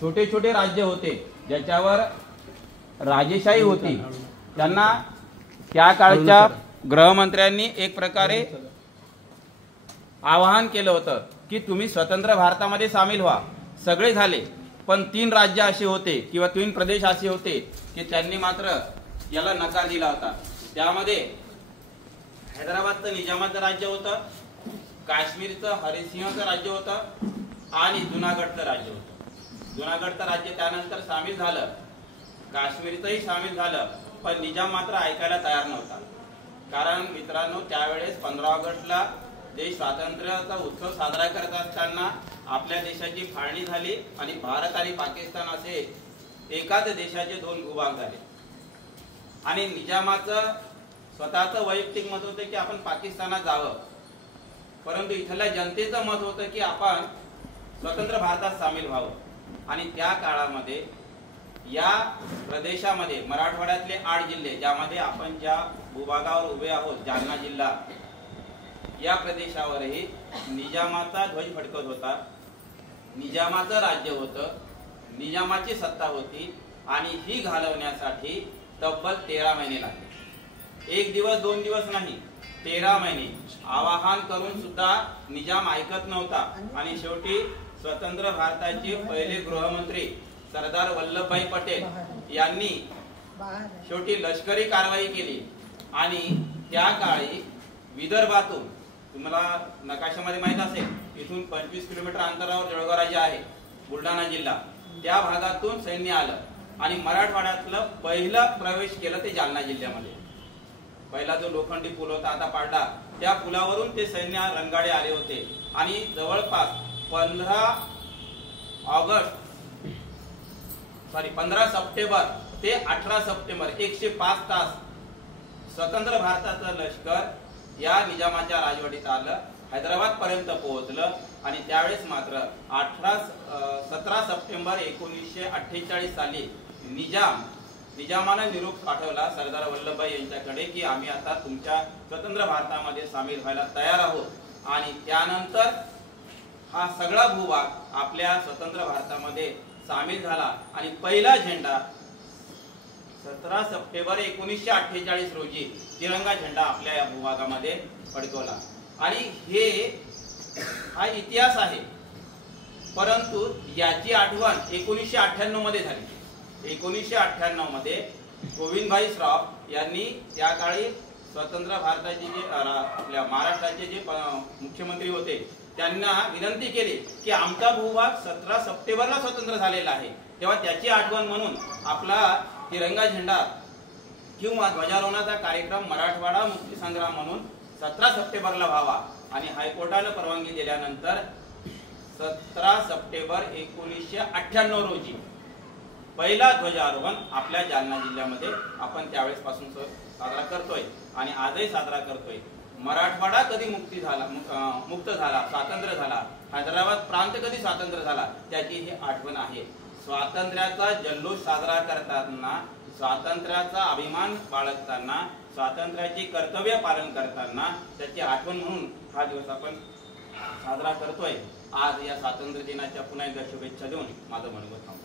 छोटे छोटे राज्य होते ज्याच्यावर राजेशाही होती, त्यांना त्या काळच्या गृहमंत्र्यांनी एक प्रकारे आवाहन केलं होतं की तुम्ही स्वतंत्र भारतामध्ये सामील व्हा. सगळे झाले, पण 3 राज्य असे होते किंवा 3 प्रदेश असे होते की त्यांनी मात्र याला नकार दिला होता. त्यामध्ये हैदराबादचं निजामाचं राज्य होतं, काश्मीरचं हरिसिंहचं राज्य होतं आणि जुनागडचं राज्य होतं. जुनागडचं राज्य त्यानंतर सामील झालं, काश्मीरचंही सामील झालं, पण निजाम मात्र ऐकायला तयार नव्हता. कारण मित्रांनो, त्यावेळेस 15 ऑगस्टला देश स्वातंत्र्याचा उत्सव साजरा करत असताना आपल्या देशाची फाळणी झाली आणि भारत आणि पाकिस्तान असे एकाच देशाचे 2 भूभाग झाले. आणि निजामाचं स्वतःचं वैयक्तिक मत होतं की आपण पाकिस्तानात जावं, परंतु इथल्या जनतेचं मत होतं की आपण स्वतंत्र भारतात सामील व्हावं. आणि त्या काळामध्ये या प्रदेशामध्ये मराठवाड्यातले 8 जिल्हे, ज्यामध्ये आपण ज्या भूभागावर उभे आहोत, जालना जिल्हा, या प्रदेशावरही निजामाचा ध्वज फडकत होता. निजामाचं राज्य होतं, निजामाची सत्ता होती आणि ही घालवण्यासाठी तब्बल 13 महिने लागले. 1 दिवस 2 दिवस नाही, 13 महिने आवाहन करून सुद्धा निजाम ऐकत नव्हता. आणि शेवटी स्वतंत्र भारताचे पहिले गृहमंत्री सरदार वल्लभभाई पटेल यांनी शेवटी लष्करी कारवाई केली. आणि त्या काळी विदर्भातून, तुम्हाला नकाशामध्ये माहित असेल, इथून 25 किलोमीटर अंतरावर जळगाव राज्य आहे, बुलढाणा जिल्हा, त्या भागातून सैन्य आलं आणि मराठवाड्यातलं पहिलं प्रवेश केलं ते जालना जिल्ह्यामध्ये. पहिला जो लोखंडी पूल होता आता पाडला, त्या पुलावरून ते सैन्य रणगाडे आले होते. आणि जवळपास 15 सप्टेंबर ते 18 सप्टेंबर 105 तास स्वतंत्र भारताचं लष्कर या निजामाच्या राजवटीत आलं, हैदराबाद पर्यंत पोहोचलं. आणि त्यावेळेस मात्र 17 सप्टेंबर 1948 साली निजामानं निरोप पाठवला सरदार वल्लभभाई यांच्याकडे की आम्ही आता तुमच्या स्वतंत्र भारतामध्ये सामील व्हायला तयार आहोत. आणि त्यानंतर हा सगळा भूभाग आपल्या स्वतंत्र भारतामध्ये सामील झाला. आणि पहिला झेंडा 17 सप्टेंबर 1948 रोजी तिरंगा झेंडा आपल्या या भूभागामध्ये फडकवला. आणि हा इतिहास आहे, परंतु याची आठवण 1998 मध्ये झाली. 1998 मध्ये गोविंदभाई श्रॉफ यांनी त्या काळी स्वतंत्र भारताचे जे आपल्या महाराष्ट्राचे जे मुख्यमंत्री होते त्यांना विनंती केली की आमचा भूभाग 17 सप्टेंबरला स्वतंत्र झालेला आहे, तेव्हा त्याची आठवण म्हणून आपला तिरंगा झेंडा किंवा ध्वजारोहणाचा कार्यक्रम मराठवाडा मुक्ती संग्राम म्हणून 17 सप्टेंबरला व्हावा. आणि हायकोर्टानं परवानगी दिल्यानंतर 17 सप्टेंबर 1998 रोजी पहिला ध्वजारोहण आपल्या जालना जिल्ह्यामध्ये आपण त्यावेळेस पासून साजरा करतोय आणि आजही साजरा करतोय. मराठवाडा कधी मुक्त झाला, स्वातंत्र्य झाला, हैदराबाद प्रांत कधी स्वातंत्र्य झाला, त्याची ही आठवण आहे. स्वातंत्र्याचा जल्लोष साजरा करताना, स्वातंत्र्याचा अभिमान बाळगताना, स्वातंत्र्याची कर्तव्य पालन करताना त्याची आठवण म्हणून हा दिवस आपण साजरा करतोय. आज या स्वातंत्र्य दिनाच्या पुन्हा एकदा शुभेच्छा देऊन माझं मनोगत थांबतो.